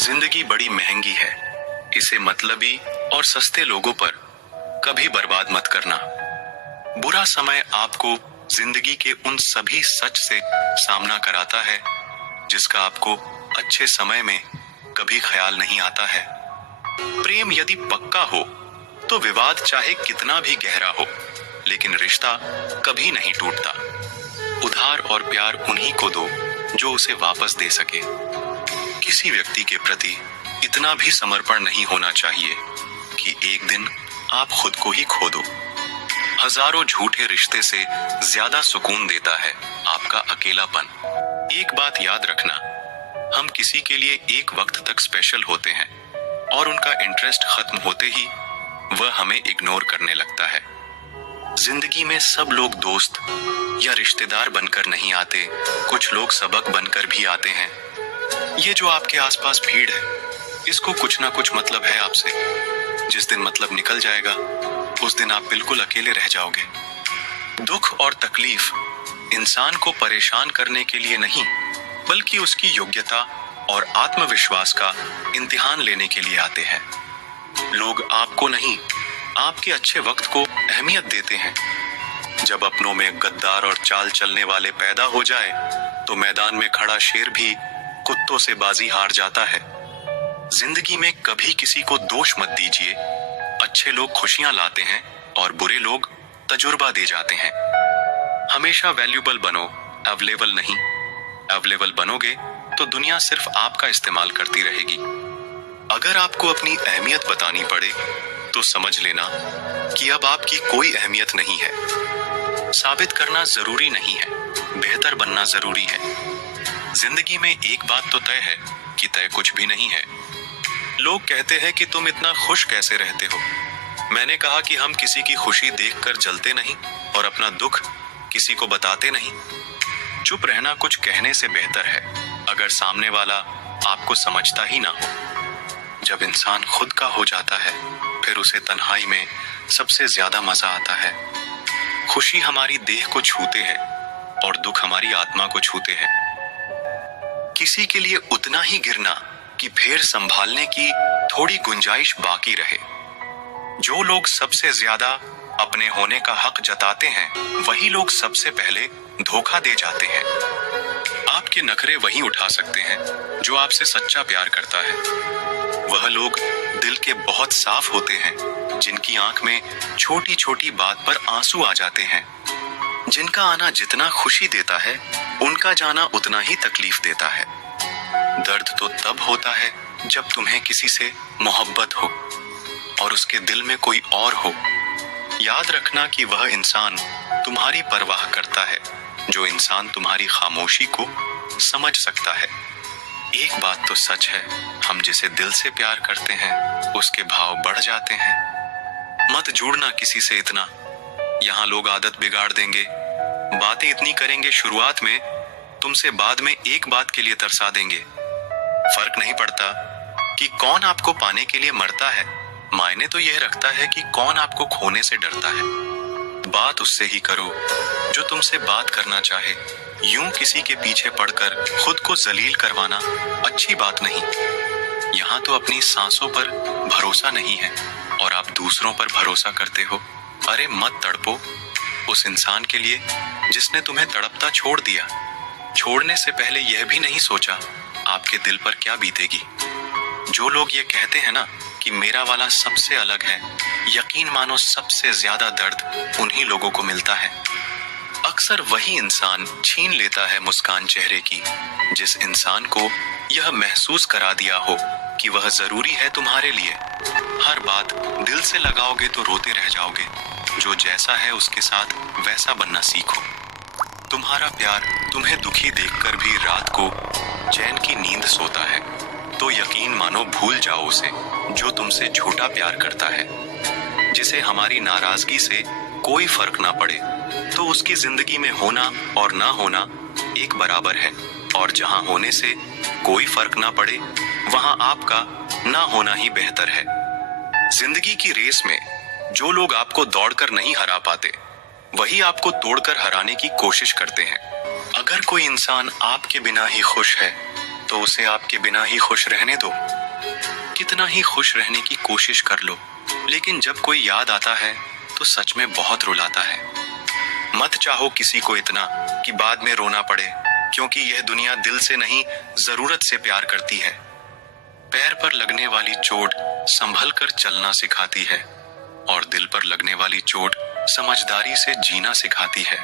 जिंदगी बड़ी महंगी है, इसे मतलबी और सस्ते लोगों पर कभी बर्बाद मत करना। बुरा समय आपको जिंदगी के उन सभी सच से सामना कराता है जिसका आपको अच्छे समय में कभी ख्याल नहीं आता है। प्रेम यदि पक्का हो तो विवाद चाहे कितना भी गहरा हो, लेकिन रिश्ता कभी नहीं टूटता। उधार और प्यार उन्हीं को दो जो उसे वापस दे सके। किसी व्यक्ति के प्रति इतना भी समर्पण नहीं होना चाहिए कि एक दिन आप खुद को ही खो दो। हजारों झूठे रिश्ते से ज्यादा सुकून देता है आपका अकेलापन। एक बात याद रखना, हम किसी के लिए एक वक्त तक स्पेशल होते हैं और उनका इंटरेस्ट खत्म होते ही वह हमें इग्नोर करने लगता है। जिंदगी में सब लोग दोस्त या रिश्तेदार बनकर नहीं आते, कुछ लोग सबक बनकर भी आते हैं। ये जो आपके आसपास भीड़ है, इसको कुछ ना कुछ मतलब है आपसे। जिस दिन मतलब निकल जाएगा उस दिन आप बिल्कुल अकेले रह जाओगे। दुख और तकलीफ इंसान को परेशान करने के लिए नहीं, बल्कि उसकी योग्यता और आत्मविश्वास का इम्तिहान लेने के लिए आते हैं। लोग आपको नहीं, आपके अच्छे वक्त को अहमियत देते हैं। जब अपनों में गद्दार और चाल चलने वाले पैदा हो जाए तो मैदान में खड़ा शेर भी कुत्तों से बाजी हार जाता है। जिंदगी में कभी किसी को दोष मत दीजिए। अच्छे लोग खुशियां लाते हैं और बुरे लोग तजुर्बा दे जाते हैं। हमेशा वैल्यूबल बनो, अवेलेबल नहीं। अवेलेबल बनोगे तो दुनिया सिर्फ आपका इस्तेमाल करती रहेगी। अगर आपको अपनी अहमियत बतानी पड़े तो समझ लेना कि अब आपकी कोई अहमियत नहीं है। साबित करना जरूरी नहीं है, बेहतर बनना जरूरी है। जिंदगी में एक बात तो तय है कि तय कुछ भी नहीं है। लोग कहते हैं कि तुम इतना खुश कैसे रहते हो। मैंने कहा कि हम किसी की खुशी देखकर जलते नहीं और अपना दुख किसी को बताते नहीं। चुप रहना कुछ कहने से बेहतर है, अगर सामने वाला आपको समझता ही ना हो। जब इंसान खुद का हो जाता है फिर उसे तन्हाई में सबसे ज्यादा मजा आता है। खुशी हमारी देह को छूते हैं और दुख हमारी आत्मा को छूते हैं। किसी के लिए उतना ही गिरना कि फिर संभालने की थोड़ी गुंजाइश बाकी रहे। जो लोग सबसे ज्यादा अपने होने का हक जताते हैं, वही लोग सबसे पहले धोखा दे जाते हैं। आपके नखरे वही उठा सकते हैं जो आपसे सच्चा प्यार करता है। वह लोग दिल के बहुत साफ होते हैं जिनकी आंख में छोटी छोटी बात पर आंसू आ जाते हैं। जिनका आना जितना खुशी देता है, उनका जाना उतना ही तकलीफ देता है। दर्द तो तब होता है जब तुम्हें किसी से मोहब्बत हो और उसके दिल में कोई और हो। याद रखना कि वह इंसान तुम्हारी परवाह करता है जो इंसान तुम्हारी खामोशी को समझ सकता है। एक बात तो सच है, हम जिसे दिल से प्यार करते हैं उसके भाव बढ़ जाते हैं। मत जुड़ना किसी से इतना, यहाँ लोग आदत बिगाड़ देंगे। बातें इतनी करेंगे शुरुआत में, तुमसे बाद में एक बात के लिए तरसा देंगे। फर्क नहीं पड़ता कि कौन आपको पाने के लिए मरता है, मायने तो यह रखता है कि कौन आपको खोने से डरता है। बात उससे ही करो जो तुमसे बात करना चाहे। यूं किसी के पीछे पड़कर खुद को जलील करवाना अच्छी बात नहीं। यहाँ तो अपनी सांसों पर भरोसा नहीं है और आप दूसरों पर भरोसा करते हो। अरे मत तड़पो उस इंसान के लिए जिसने तुम्हें तड़पता छोड़ दिया। छोड़ने से पहले यह भी नहीं सोचा आपके दिल पर क्या बीतेगी। जो लोग ये कहते हैं ना कि मेरा वाला सबसे अलग है, यकीन मानो सबसे ज्यादा दर्द उन्हीं लोगों को मिलता है। अक्सर वही इंसान छीन लेता है मुस्कान चेहरे की जिस इंसान को यह महसूस करा दिया हो कि वह जरूरी है तुम्हारे लिए। हर बात दिल से लगाओगे तो रोते रह जाओगे। जो जैसा है उसके साथ वैसा बनना सीखो। तुम्हारा प्यार तुम्हें दुखी देखकर भी रात को चैन की नींद सोता है, तो यकीन मानो भूल जाओ उसे जो तुमसे झूठा प्यार करता है। जिसे हमारी नाराजगी से कोई फर्क ना पड़े, तो उसकी जिंदगी में होना और ना होना एक बराबर है। और जहां होने से कोई फर्क ना पड़े, वहां आपका ना होना ही बेहतर है। जिंदगी की रेस में जो लोग आपको दौड़कर नहीं हरा पाते, वही आपको तोड़कर हराने की कोशिश करते हैं। अगर कोई इंसान आपके बिना ही खुश है तो उसे आपके बिना ही खुश रहने दो। कितना ही खुश रहने की कोशिश कर लो, लेकिन जब कोई याद आता है तो सच में बहुत रुलाता है। मत चाहो किसी को इतना कि बाद में रोना पड़े, क्योंकि यह दुनिया दिल से नहीं जरूरत से प्यार करती है। पैर पर लगने वाली चोट संभल कर चलना सिखाती है, और दिल पर लगने वाली चोट समझदारी से जीना सिखाती है।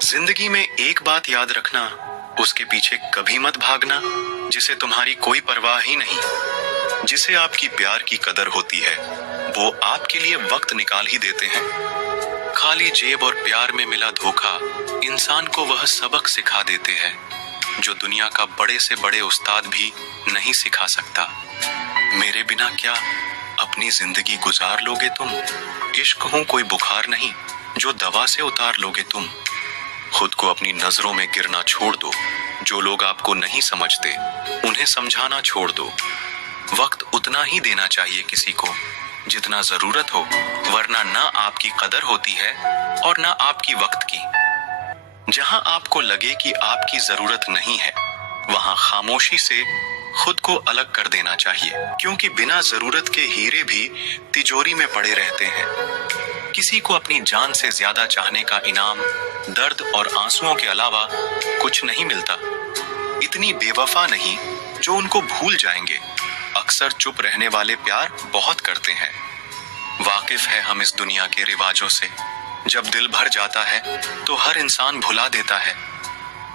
जिंदगी में एक बात याद रखना, उसके पीछे कभी मत भागना जिसे तुम्हारी कोई परवाह ही नहीं। जिसे आपकी प्यार की कदर होती है वो आपके लिए वक्त निकाल ही देते हैं। खाली जेब और प्यार में मिला धोखा इंसान को वह सबक सिखा देते हैं जो दुनिया का बड़े से बड़े उस्ताद भी नहीं सिखा सकता। मेरे बिना क्या अपनी जिंदगी गुजार लोगे तुम? इश्क हो कोई बुखार नहीं जो दवा से उतार लोगे तुम। खुद को अपनी नजरों में गिरना छोड़ दो। जो लोग आपको नहीं समझते उन्हें समझाना छोड़ दो। वक्त उतना ही देना चाहिए किसी को जितना जरूरत हो, वरना ना आपकी कदर होती है और ना आपकी वक्त की। जहां आपको लगे कि आपकी जरूरत नहीं है, वहां खामोशी से खुद को अलग कर देना चाहिए, क्योंकि बिना जरूरत के हीरे भी तिजोरी में पड़े रहते हैं। किसी को अपनी जान से ज्यादा चाहने का इनाम दर्द और आंसुओं के अलावा कुछ नहीं मिलता। इतनी बेवफा नहीं जो उनको भूल जाएंगे। अक्सर चुप रहने वाले प्यार बहुत करते हैं। वाकिफ है हम इस दुनिया के रिवाजों से। जब दिल भर जाता है तो हर इंसान भुला देता है।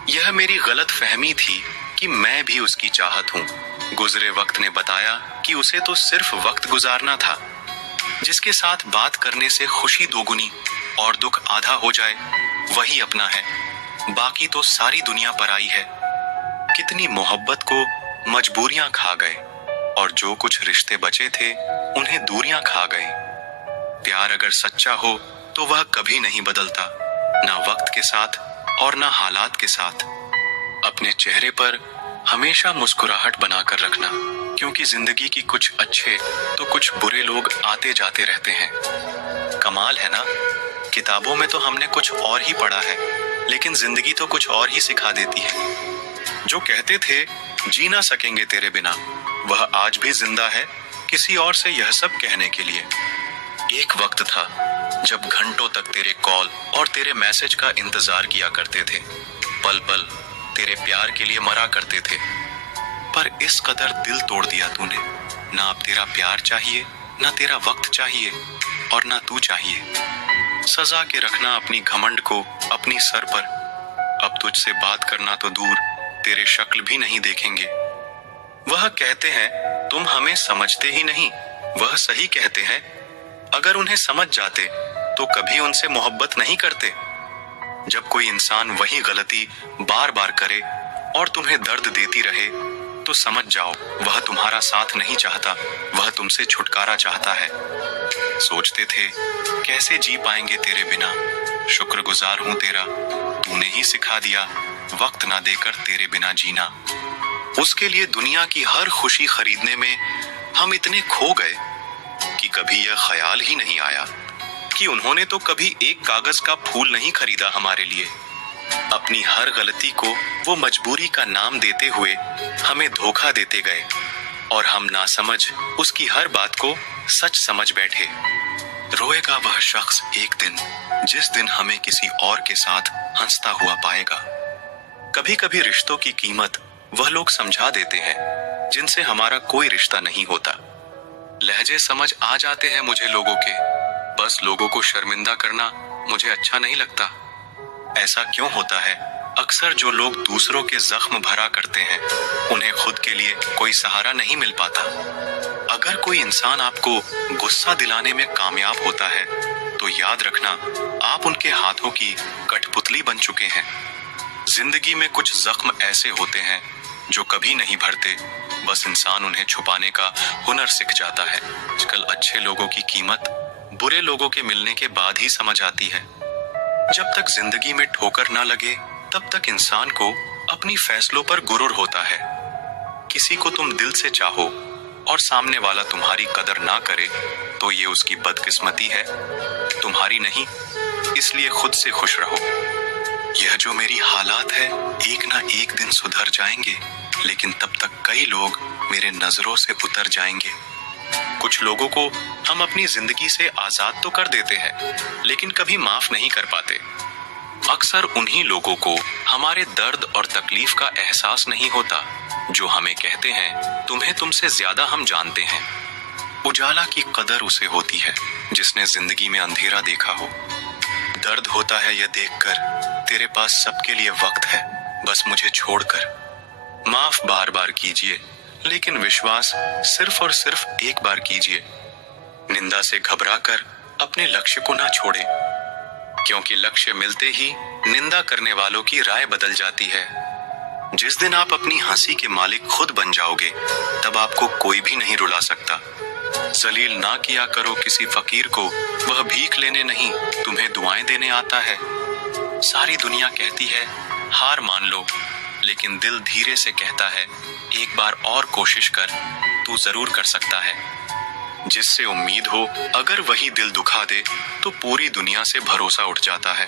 यह मेरी गलत फहमी थी कि मैं भी उसकी चाहत हूँ। गुजरे वक्त ने बताया कि उसे तो सिर्फ वक्त गुजारना था। जिसके साथ बात करने से खुशी दोगुनी और दुख आधा हो जाए वही अपना है, बाकी तो सारी दुनिया पराई है। कितनी मोहब्बत को मजबूरियां खा गए, और जो कुछ रिश्ते बचे थे उन्हें दूरियां खा गए। प्यार अगर सच्चा हो तो वह कभी नहीं बदलता, ना वक्त के साथ और ना हालात के साथ। अपने चेहरे पर हमेशा मुस्कुराहट बनाकर रखना, क्योंकि जिंदगी की कुछ अच्छे तो कुछ बुरे लोग आते जाते रहते हैं। कमाल है ना, किताबों में तो हमने कुछ और ही पढ़ा है, लेकिन जिंदगी तो कुछ और ही सिखा देती है। जो कहते थे जी ना सकेंगे तेरे बिना, वह आज भी जिंदा है किसी और से यह सब कहने के लिए। एक वक्त था जब घंटों तक तेरे कॉल और तेरे मैसेज का इंतजार किया करते थे। पल पल तेरे प्यार के लिए मरा करते थे। पर इस कदर दिल तोड़ दिया तूने। ना अब तेरा प्यार चाहिए, ना तेरा वक्त चाहिए, और ना तू चाहिए। सजा के रखना अपनी घमंड को अपनी सर पर। अब तुझसे बात करना तो दूर, तेरे शक्ल भी नहीं देखेंगे। वह कहते हैं तुम हमें समझते ही नहीं। वह सही कहते हैं। अगर उन्हें समझ जाते तो कभी उनसे मोहब्बत नहीं करते। जब कोई इंसान वही गलती बार बार करे और तुम्हें दर्द देती रहे, तो समझ जाओ वह तुम्हारा साथ नहीं चाहता, वह तुमसे छुटकारा चाहता है। सोचते थे कैसे जी पाएंगे तेरे बिना। शुक्रगुजार हूं तेरा, तूने ही सिखा दिया वक्त ना देकर तेरे बिना जीना। उसके लिए दुनिया की हर खुशी खरीदने में हम इतने खो गए कि कभी यह ख्याल ही नहीं आया कि उन्होंने तो कभी एक कागज का फूल नहीं खरीदा हमारे लिए। अपनी हर गलती को वो मजबूरी का नाम देते हुए हमें धोखा देते गए, और हम नासमझ उसकी हर बात को सच समझ बैठे। रोएगा वह शख्स एक दिन जिस दिन हमें किसी और के साथ हंसता हुआ पाएगा। कभी कभी रिश्तों की कीमत वह लोग समझा देते हैं जिनसे हमारा कोई रिश्ता नहीं होता। लहजे समझ आ जाते हैं मुझे लोगों के, बस लोगों को शर्मिंदा करना मुझे अच्छा नहीं लगता। ऐसा क्यों होता है? अक्सर जो लोग दूसरों के जख्म भरा करते हैं उन्हें खुद के लिए कोई सहारा नहीं मिल पाता। अगर कोई इंसान आपको गुस्सा दिलाने में कामयाब होता है तो याद रखना आप उनके हाथों की कठपुतली बन चुके हैं। जिंदगी में कुछ जख्म ऐसे होते हैं जो कभी नहीं भरते, बस इंसान उन्हें छुपाने का हुनर सीख जाता है। आजकल अच्छे लोगों की कीमत बुरे लोगों के मिलने के बाद ही समझ आती है। जब तक जिंदगी में ठोकर ना लगे तब तक इंसान को अपनी फैसलों पर गुरूर होता है। किसी को तुम दिल से चाहो और सामने वाला तुम्हारी कदर ना करे तो ये उसकी बदकिस्मती है, तुम्हारी नहीं। इसलिए खुद से खुश रहो। यह जो मेरी हालात है एक ना एक दिन सुधर जाएंगे, लेकिन तब तक कई लोग मेरे नजरों से उतर जाएंगे। कुछ लोगों को हम अपनी जिंदगी से आजाद तो कर देते हैं, लेकिन कभी माफ नहीं कर पाते। अक्सर उन्हीं लोगों को हमारे दर्द और तकलीफ का एहसास नहीं होता, जो हमें कहते हैं तुम्हें तुमसे ज्यादा हम जानते हैं। उजाला की कदर उसे होती है जिसने जिंदगी में अंधेरा देखा हो। दर्द होता है यह देखकर तेरे पास सबके लिए वक्त है, बस मुझे छोड़कर। माफ बार बार कीजिए, लेकिन विश्वास सिर्फ और सिर्फ एक बार कीजिए। निंदा से घबराकर अपने लक्ष्य को ना छोड़े, क्योंकि लक्ष्य मिलते ही निंदा करने वालों की राय बदल जाती है। जिस दिन आप अपनी हंसी के मालिक खुद बन जाओगे, तब आपको कोई भी नहीं रुला सकता। जलील ना किया करो किसी फकीर को, वह भीख लेने नहीं तुम्हें दुआएं देने आता है। सारी दुनिया कहती है हार मान लो, लेकिन दिल धीरे से कहता है एक बार और कोशिश कर, तू जरूर कर सकता है। जिससे उम्मीद हो अगर वही दिल दुखा दे, तो पूरी दुनिया से भरोसा उठ जाता है।